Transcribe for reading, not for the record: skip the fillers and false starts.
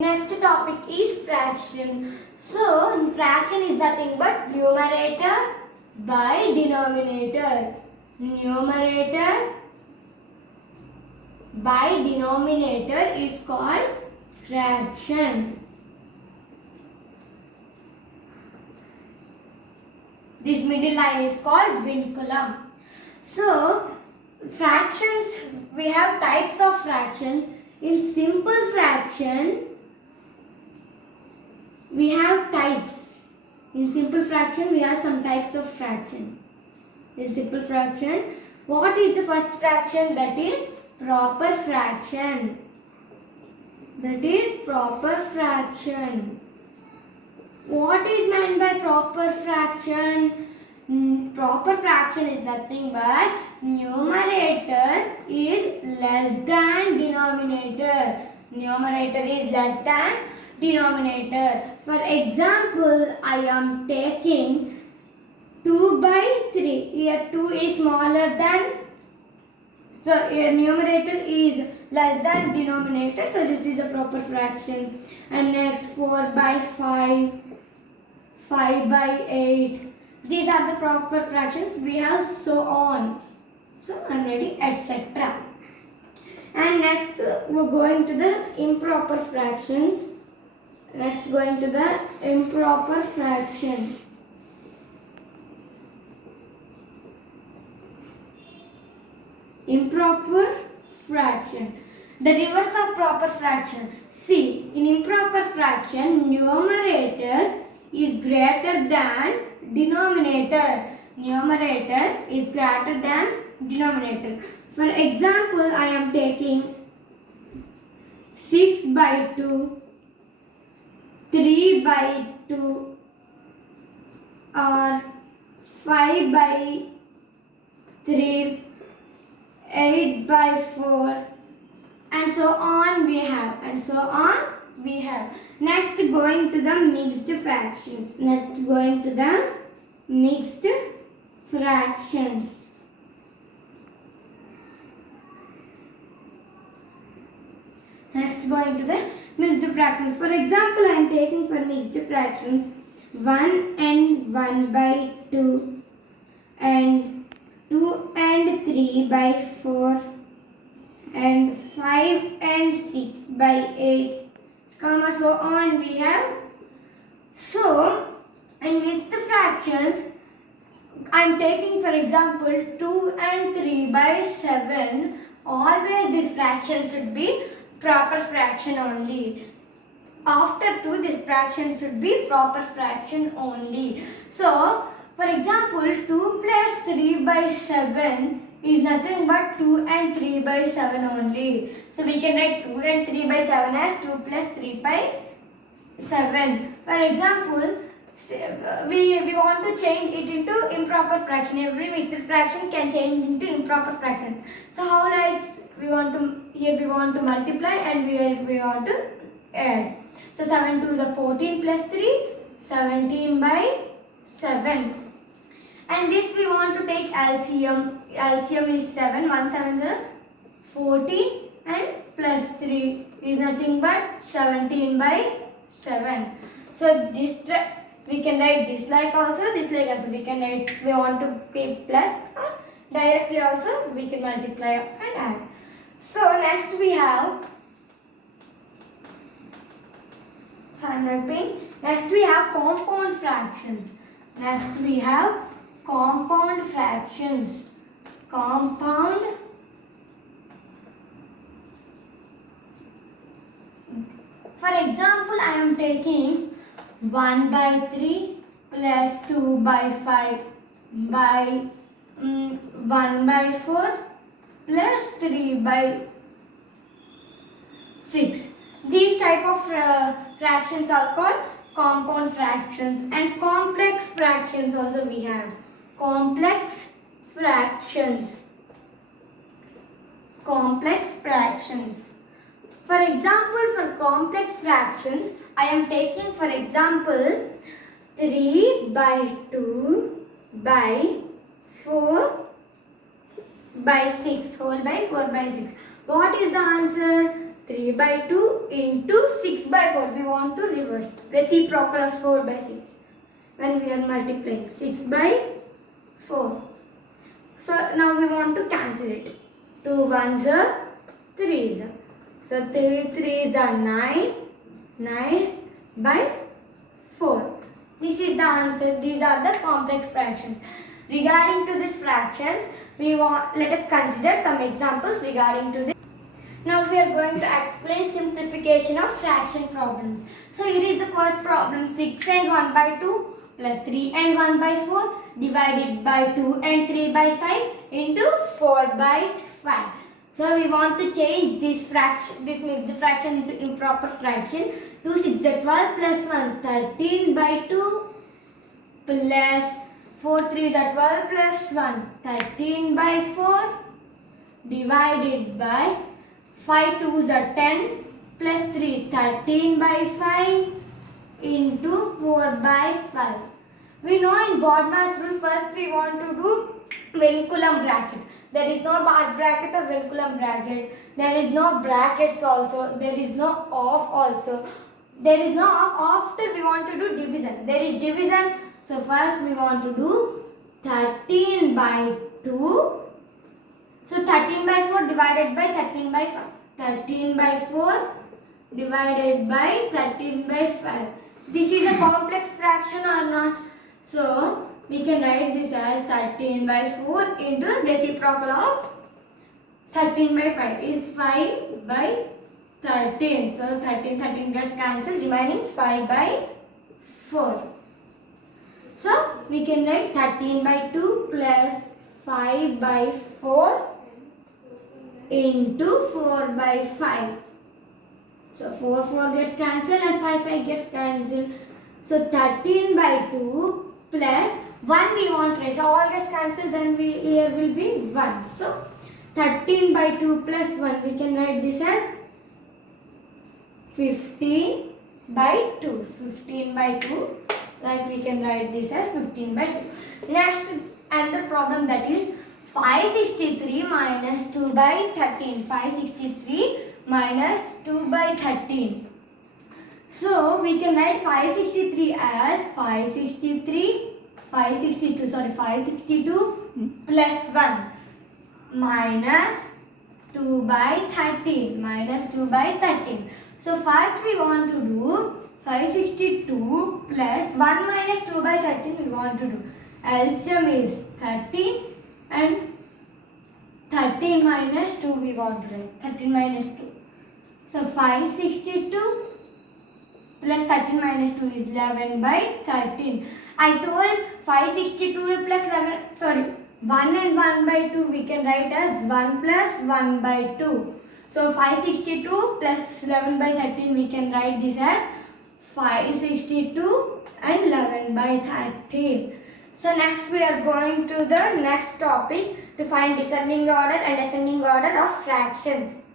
Next topic is fraction. So, fraction is nothing but numerator by denominator. Numerator by denominator is called fraction. This middle line is called vinculum. So, fractions, we have types of fractions. In simple fraction, we have types. In simple fraction, we have some types of fraction. In simple fraction, what is the first fraction? That is proper fraction. That is proper fraction. What is meant by proper fraction? Proper fraction is nothing but numerator is less than denominator. Numerator is less than denominator. For example, I am taking 2 by 3. Here 2 is smaller than, so here numerator is less than denominator. So this is a proper fraction. And next 4 by 5, 5 by 8. These are the proper fractions. We have so on. So already etc. And next we're going to the improper fractions. Next going to the improper fraction. Improper fraction. The reverse of proper fraction. See, in improper fraction, numerator is greater than denominator. Numerator is greater than denominator. For example, I am taking 6 by 2, 3 by 2 or 5 by 3, 8 by 4 and so on we have. Next going to the mixed fractions. Next going to the mixed fractions. Next going to the mixed fractions. For example, I am taking for mixed fractions 1 and 1 by 2 and 2 and 3 by 4 and 5 and 6 by 8, comma so on we have. So, in mixed fractions, I am taking for example 2 and 3 by 7. Always this fraction should be proper fraction only. After 2, this fraction should be proper fraction only. So, for example, 2 plus 3 by 7 is nothing but 2 and 3 by 7 only. So, we can write 2 and 3 by 7 as 2 plus 3 by 7. For example, we want to change it into improper fraction. Every mixed fraction can change into improper fraction. So, how like we want to multiply and here we want to add. So 7 2s are 14 plus 3, 17 by 7. And this we want to take LCM. LCM is 7, 1 7 is 14 and plus 3 is nothing but 17 by 7. So this we can write this like also, this like also. We can write, we want to keep plus or directly also we can multiply and add. So next we have, next we have compound fractions. Next we have compound fractions. Compound. For example, I am taking 1 by 3 plus 2 by 5 by 1 by 4 plus 3 by 6. These type of fractions are called compound fractions. And complex fractions also we have. Complex fractions. Complex fractions. For example, for complex fractions, I am taking for example 3 by 2 by 4 by 6 whole by 4 by 6. What is the answer? 3 by 2 into 6 by 4. We want to reverse. Reciprocal of 4 by 6. When we are multiplying 6 by 4. So now we want to cancel it. 2 ones are 3s. So 3 3s are 9. 9 by 4. This is the answer. These are the complex fractions. Regarding to these fractions, let us consider some examples regarding to this. Now we are going to explain simplification of fraction problems. So here is the first problem. 6 and 1 by 2 plus 3 and 1 by 4 divided by 2 and 3 by 5 into 4 by 5. So we want to change this fraction, this mixed fraction into improper fraction. 2 6 are 12 plus 1 13 by 2 plus 4 3 are 12 plus 1 13 by 4 divided by 5 2s are 10 plus 3 13 by 5 into 4 by 5. We know in BODMAS rule first we want to do vinculum bracket. There is no bar bracket or vinculum bracket. There is no brackets also. There is no off also. There is no off. After we want to do division. There is division. So first we want to do 13 by 2. So 13 by 4 divided by 13 by 5. 13 by 4 divided by 13 by 5. This is a complex fraction or not? So we can write this as 13 by 4 into reciprocal of 13 by 5 is 5 by 13. So 13 gets cancelled, remaining 5 by 4. So we can write 13 by 2 plus 5 by 4 into 4 by 5. So 4 gets cancelled and 5 gets cancelled. So 13 by 2 plus 1 we want to write. So all gets cancelled, then here will be 1. So 13 by 2 plus 1, we can write this as 15 by 2. 15 by 2, like we can write this as 15 by 2. Next, another problem, that is 563 minus 2 by 13. 563 minus 2 by 13. So we can write 563 as 562 plus 1 minus 2 by 13 minus 2 by 13. So first we want to do 562 plus 1 minus 2 by 13 we want to do. LCM is 13 and 13 minus 2 we want to write. 13 minus 2. So 562 plus 13 minus 2 is 11 by 13. I told 562 plus 1 and 1 by 2 we can write as 1 plus 1 by 2. So 562 plus 11 by 13 we can write this as 562 and 11 by 13. So next we are going to the next topic to find descending order and ascending order of fractions.